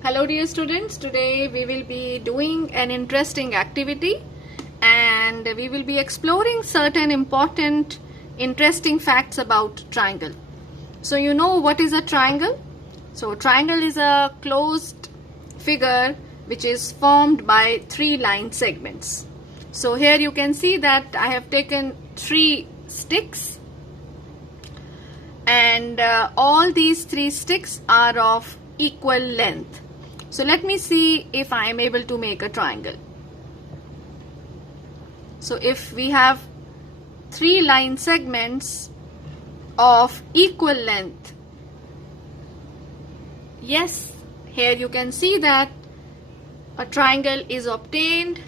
Hello dear students, today we will be doing an interesting activity and we will be exploring certain important interesting facts about triangle. So you know what is a triangle? So triangle is a closed figure which is formed by three line segments. So here you can see that I have taken three sticks and all these three sticks are of equal length. So let me see if I am able to make a triangle. So if we have three line segments of equal length, yes, here you can see that a triangle is obtained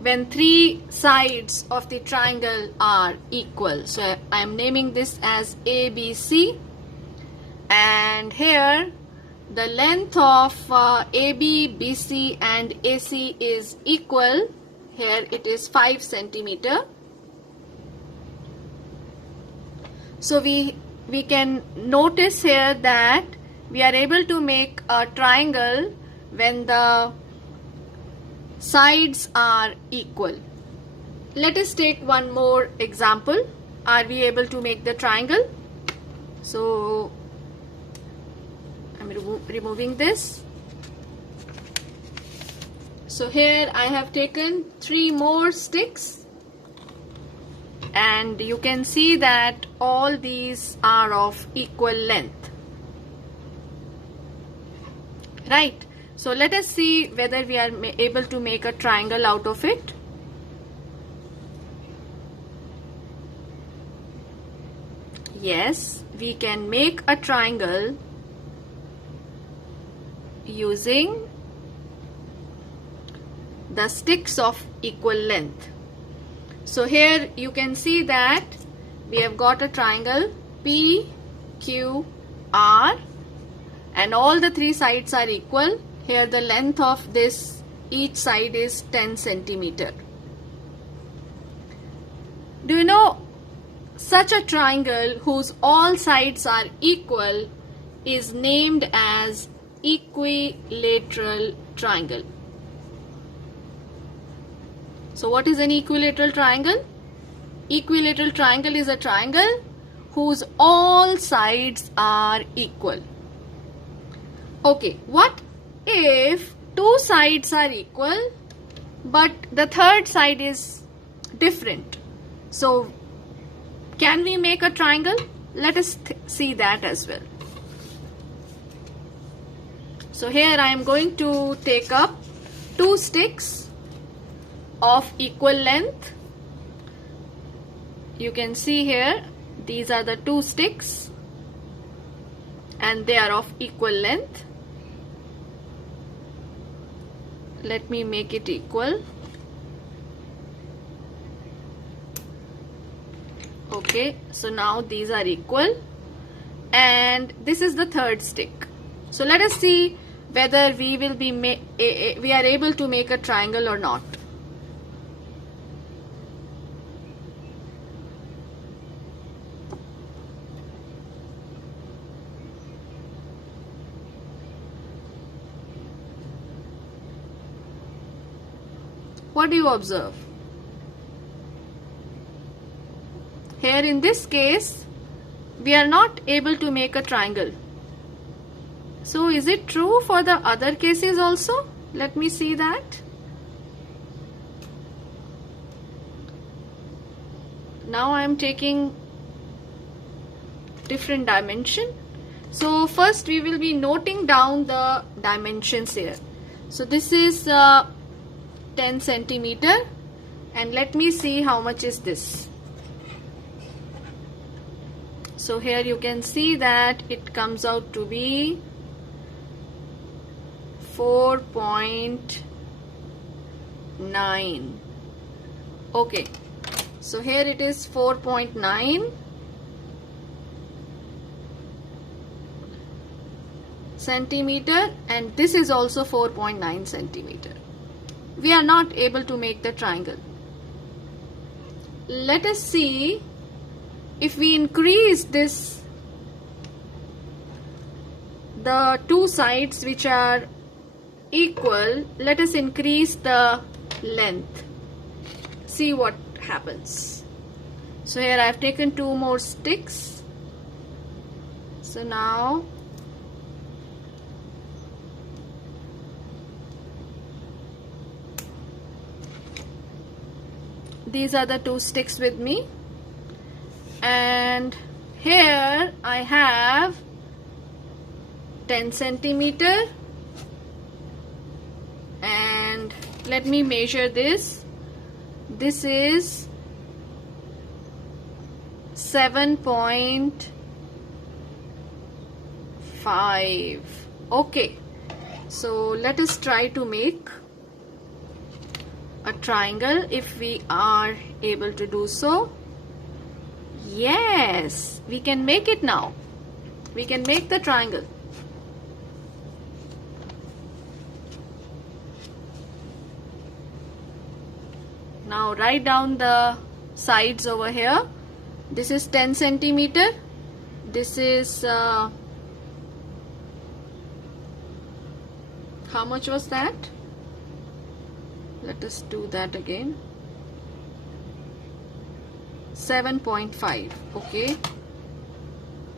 when three sides of the triangle are equal. So I am naming this as ABC, and here the length of AB, BC and AC is equal. Here it is 5 centimeter. So we can notice here that we are able to make a triangle when the sides are equal. Let us take one more example. Are we able to make the triangle? So I'm removing this. So here I have taken three more sticks and you can see that all these are of equal length. Right. So let us see whether we are able to make a triangle out of it. Yes, we can make a triangle using the sticks of equal length. So here you can see that we have got a triangle PQR and all the three sides are equal. Here the length of this each side is 10 centimeter. Do you know such a triangle whose all sides are equal is named as equilateral triangle. So what is an equilateral triangle? Equilateral triangle is a triangle whose all sides are equal. Okay, what if two sides are equal but the third side is different? So can we make a triangle? Let us see that as well. So here I am going to take up two sticks of equal length. You can see here these are the two sticks and they are of equal length. Let me make it equal. Okay, so now these are equal and this is the third stick. So let us see whether we will be we are able to make a triangle or not. What do you observe? Here in this case, we are not able to make a triangle. So is it true for the other cases also? Let me see that. Now I am taking different dimension. So first we will be noting down the dimensions here. So this is 10 centimeter and let me see how much is this. So here you can see that it comes out to be 4.9. Okay, so here it is 4.9 centimeter and this is also 4.9 centimeter. We are not able to make the triangle. Let us see if we increase the two sides which are equal, let us increase the length. See what happens. So here I have taken two more sticks. So now these are the two sticks with me, and here I have 10 centimeter, and let me measure this. This is 7.5. Okay, so let us try to make a triangle if we are able to do so. Yes, we can make it now. We can make the triangle. Now write down the sides over here. This is 10 centimeter. This is how much was that? Let us do that again. 7.5. Okay,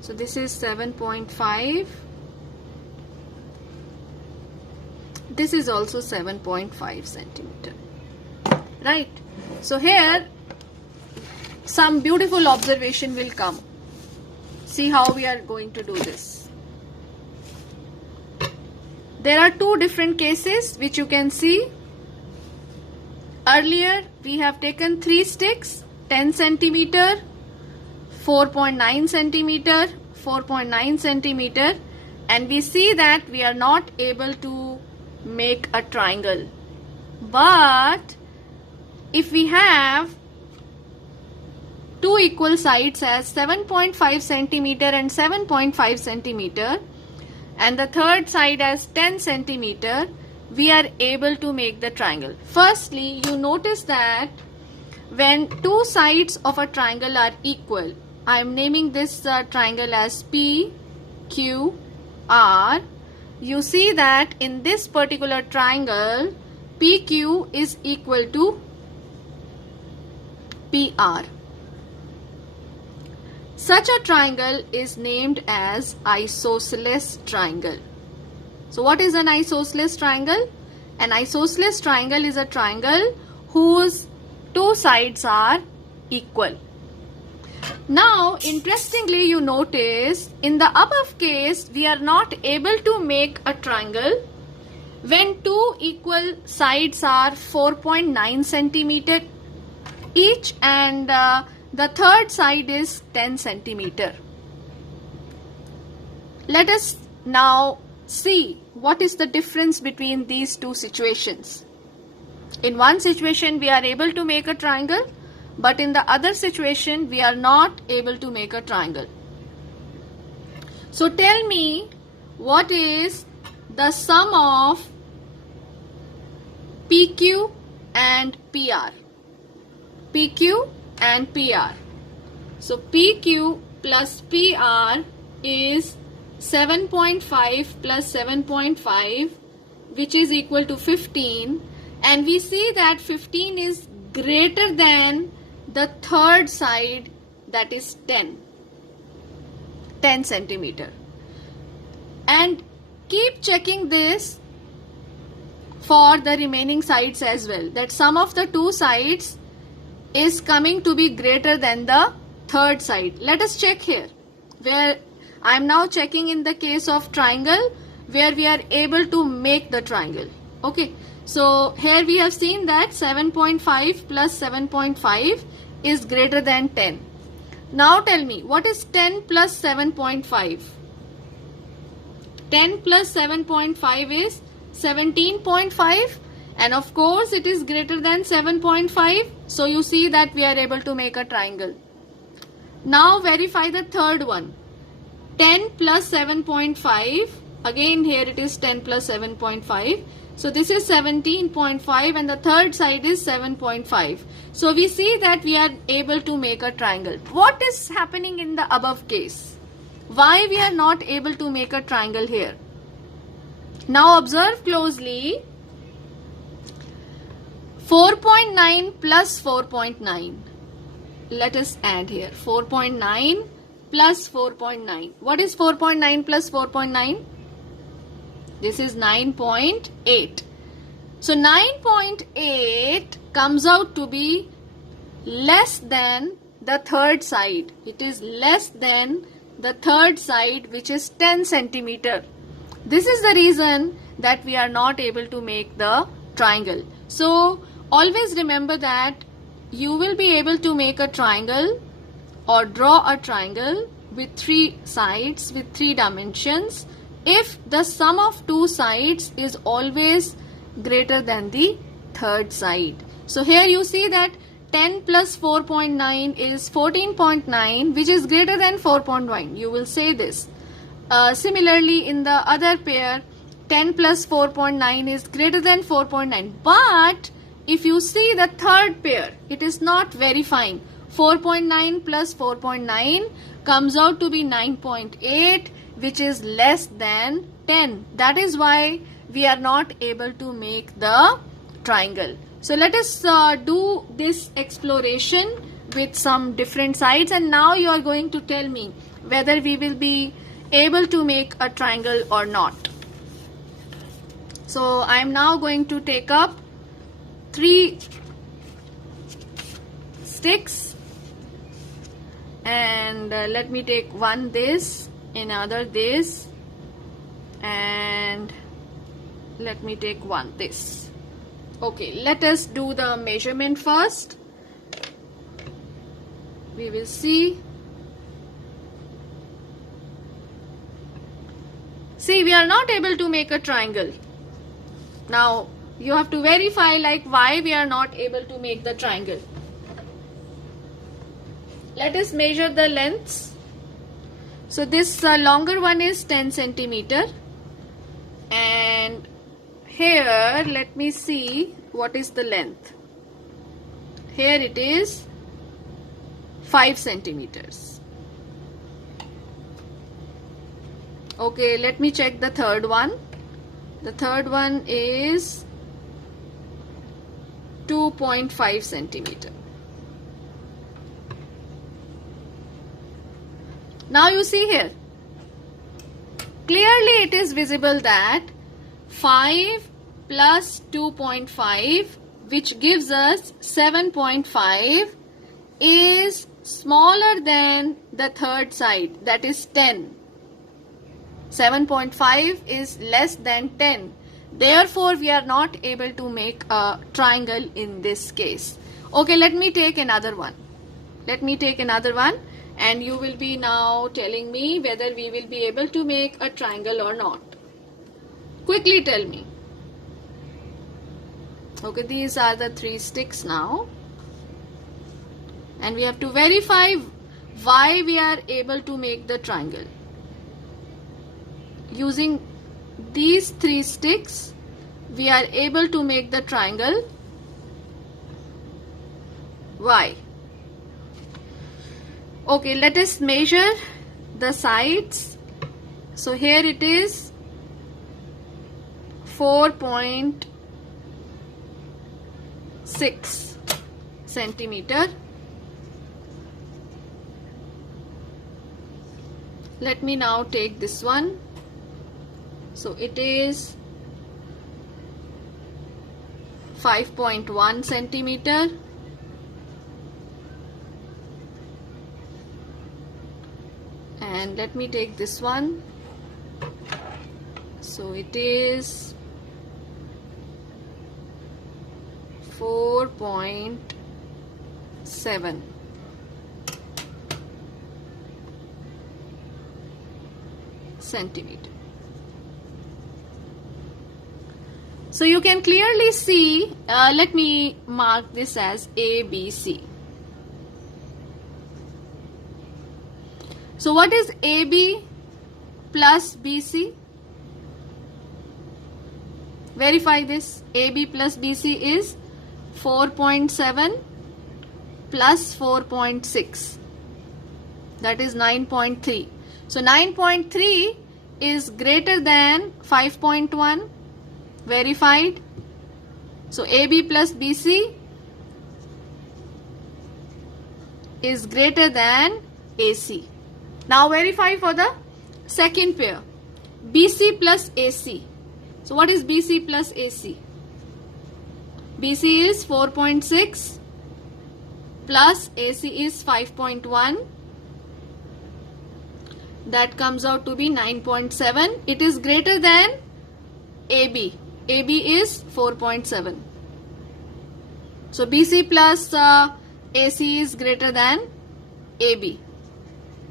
so this is 7.5. This is also 7.5 centimeter, right? So here some beautiful observation will come. See how we are going to do this. There are two different cases which you can see. Earlier we have taken 3 sticks, 10 centimeter, 4.9 centimeter, 4.9 centimeter, and we see that we are not able to make a triangle. But if we have two equal sides as 7.5 centimeter and 7.5 centimeter, and the third side as 10 centimeter, we are able to make the triangle. Firstly, you notice that when two sides of a triangle are equal, I am naming this triangle as P, Q, R. You see that in this particular triangle, PQ is equal to PR. Such a triangle is named as isosceles triangle. So what is an isosceles triangle? An isosceles triangle is a triangle whose two sides are equal. Now, interestingly, you notice in the above case, we are not able to make a triangle when two equal sides are 4.9 centimeter each, and the third side is 10 centimeter. Let us now see what is the difference between these two situations. In one situation we are able to make a triangle, but in the other situation we are not able to make a triangle. So tell me, what is the sum of PQ and PR? PQ and PR. So PQ plus PR is 7.5 plus 7.5, which is equal to 15, and we see that 15 is greater than the third side, that is 10 centimeter. And keep checking this for the remaining sides as well, that sum of the two sides is coming to be greater than the third side. Let us check here, where I am now checking in the case of triangle where we are able to make the triangle. Okay, so here we have seen that 7.5 plus 7.5 is greater than 10. Now tell me, what is 10 plus 7.5? 10 plus 7.5 is 17.5, and of course it is greater than 7.5. So you see that we are able to make a triangle. Now verify the third one. 10 plus 7.5, again here it is 10 plus 7.5. So this is 17.5 and the third side is 7.5. So we see that we are able to make a triangle. What is happening in the above case? why we are not able to make a triangle here. Now observe closely. 4.9 plus 4.9. Let us add here. 4.9 plus 4.9. What is 4.9 plus 4.9? This is 9.8. So 9.8 comes out to be less than the third side. It is less than the third side, which is 10 centimeter. This is the reason that we are not able to make the triangle. So always remember that you will be able to make a triangle or draw a triangle with 3 sides with 3 dimensions if the sum of 2 sides is always greater than the third side. So here you see that 10 plus 4.9 is 14.9, which is greater than 4.9. You will say this. Similarly, in the other pair, 10 plus 4.9 is greater than 4.9. But if you see the third pair, it is not very fine. 4.9 plus 4.9 comes out to be 9.8, which is less than 10. That is why we are not able to make the triangle. So let us do this exploration with some different sides, and now you are going to tell me whether we will be able to make a triangle or not. So I am now going to take up 3 sticks, and let me take one this, another this, and let me take one this. Okay, let us do the measurement first. We will see. See, we are not able to make a triangle. Now you have to verify like why we are not able to make the triangle. Let us measure the lengths. So this longer one is 10 centimeter, and here let me see what is the length. Here it is 5 centimeters. Okay, let me check the third one. The third one is 2.5 centimeter. Now you see here, clearly it is visible that 5 plus 2.5, which gives us 7.5, is smaller than the third side, that is 10. 7.5 is less than 10. Therefore, we are not able to make a triangle in this case. Okay, let me take another one. Let me take another one, and you will be now telling me whether we will be able to make a triangle or not. Quickly tell me. Okay, these are the 3 sticks now, and we have to verify why we are able to make the triangle. Using these 3 sticks, we are able to make the triangle. Why? Okay, let us measure the sides. So here it is 4.6 centimeter. Let me now take this one. So it is 5.1 centimeter. And let me take this one. So it is 4.7 centimeter. So you can clearly see, let me mark this as ABC. So what is AB plus BC? Verify this. AB plus BC is 4.7 plus 4.6. That is 9.3. So 9.3 is greater than 5.1. Verified. So AB plus BC is greater than AC. Now verify for the second pair. BC plus AC. So what is BC plus AC? BC is 4.6 plus AC is 5.1. That comes out to be 9.7. It is greater than AB. AB is 4.7. So BC plus AC is greater than AB.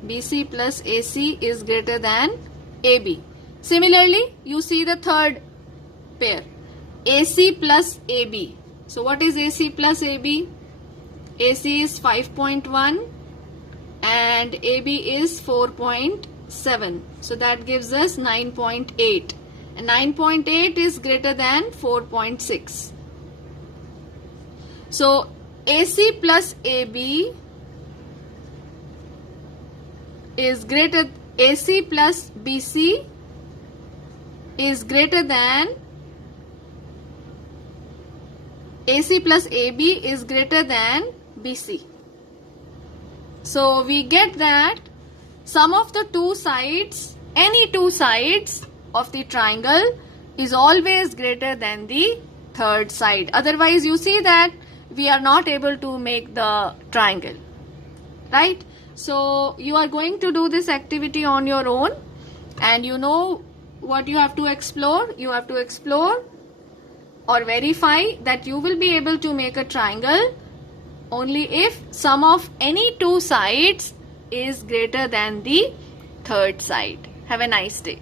BC plus AC is greater than AB. Similarly, you see the third pair. AC plus AB. So what is AC plus AB? AC is 5.1 and AB is 4.7. So that gives us 9.8. And 9.8 is greater than 4.6. So AC plus AB is greater, AC plus BC is greater than, AC plus AB is greater than BC. So we get that sum of the two sides, any two sides of the triangle is always greater than the third side. Otherwise you see that we are not able to make the triangle, right? So you are going to do this activity on your own, and you know what you have to explore. You have to explore or verify that you will be able to make a triangle only if sum of any two sides is greater than the third side. Have a nice day.